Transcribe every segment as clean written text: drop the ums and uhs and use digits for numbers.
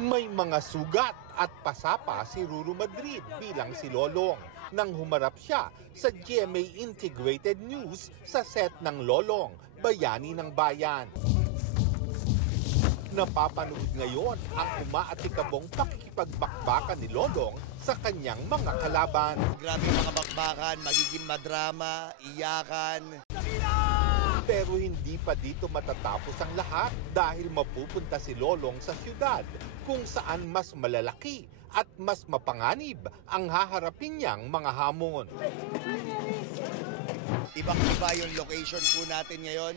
May mga sugat at pasapa si Ruru Madrid bilang si Lolong nang humarap siya sa GMA Integrated News sa set ng Lolong, Bayani ng Bayan. Napapanood ngayon ang umaatikabong pakikipagbakbakan ni Lolong sa kanyang mga kalaban. Grabe yung mga bakbakan, magiging madrama, iyakan. Pero hindi pa dito matatapos ang lahat dahil mapupunta si Lolong sa syudad kung saan mas malalaki at mas mapanganib ang haharapin niyang mga hamon. Ibang-iba yung location po natin ngayon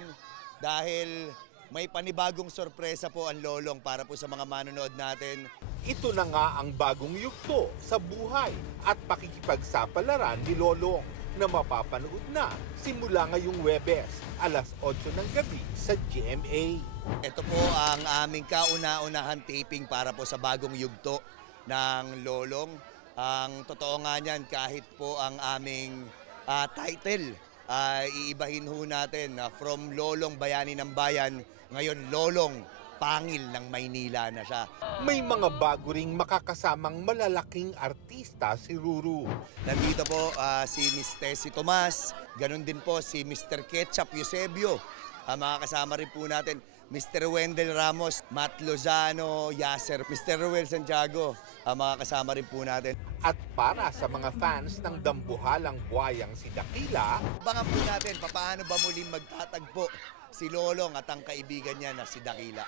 dahil may panibagong sorpresa po ang Lolong para po sa mga manonood natin. Ito na nga ang bagong yugto sa buhay at pakikipagsapalaran ni Lolong na mapapanood na simula ngayong Huwebes, alas 8 ng gabi sa GMA. Ito po ang aming kauna-unahan taping para po sa bagong yugto ng Lolong. Ang totoo nga niyan, kahit po ang aming title, iibahin ho natin from Lolong Bayani ng Bayan, ngayon Lolong Pangil ng Maynila na siya. May mga bago ring makakasamang malalaking artista si Ruru. Nandito po si Miss Tessie Tomas, ganun din po si Mr. Ketchup Eusebio. Makakasama rin po natin Mr. Wendell Ramos, Matt Lozano, Yasser, Mr. Ruel Santiago. Makakasama rin po natin. At para sa mga fans ng dambuhalang buhayang si Dakila, abangan po natin paano ba muling magtatagpo si Lolong at ang kaibigan niya na si Dakila.